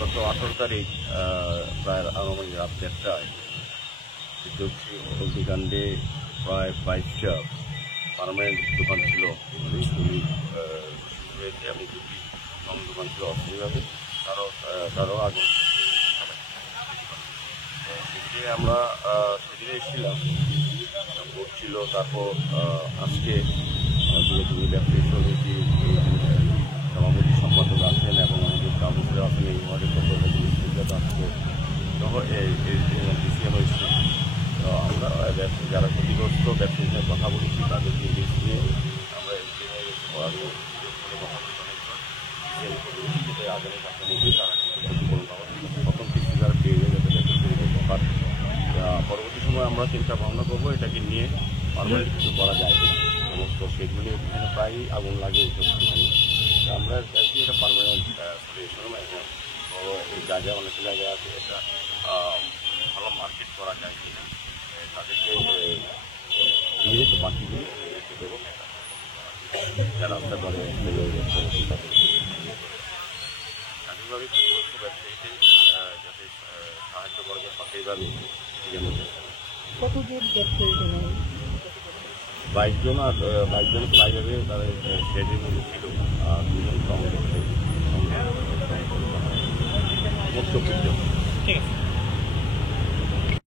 গত 18 তারিখ প্রায় আনুমানিক রাত 1টায় অগ্নিকাণ্ডে প্রায় 22টা পার্মানেন্ট দোকান ছিল এবং দুটি কম দোকান ছিল অস্থায়ীভাবে তারও আগুন। সেদিকে আমরা সেদিনে এসেছিলাম, ভোট ছিল। তারপর আজকে তুমি ব্যবসায়ী সমিতি সভাপতি সম্পাদক আছেন এবং অনেক কাউন্সিলর আছেন, এই ওয়ার্ডের পক্ষ থেকে আসছে সহ ডিসিএম হয়েছে। তো আমরা যারা ক্ষতিগ্রস্ত ব্যবসায়ীদের কথা বলেছি, তাদেরকে লিস্ট নিয়ে আমরা আগামী তারা ক্ষতিপূরণ পাবেন, প্রথম কিস্তি তারা পেয়ে যাবে। পরবর্তী সময় আমরা চিন্তা ভাবনা করবো এটাকে নিয়ে পারমানেন্ট কিছু করা যায়। সমস্ত সেগুলি এখানে প্রায়ই আগুন লাগে, আমরা চাইছি এটা পারমানেন্ট সলিউশন এবং এই জায়গায় অনেক জায়গায় আছে, এটা ভালো মার্কেট করা যায় কিনা তাদেরকে নিয়ে বাকিগুলি রেখে দেবো। যারা রাস্তা করে স্বাধীনভাবে ব্যবসায়ীদের যাতে সাহায্য করা যায় সরকারিভাবে। কতজন ব্যবসায়ী? 22 জন, আর 22 জন প্রাইভেটে তাদের শেডের মধ্যে ছিল, আর 2 জন কম ব্যবসায়ী, মোট 24 জন। ঠিক আছে।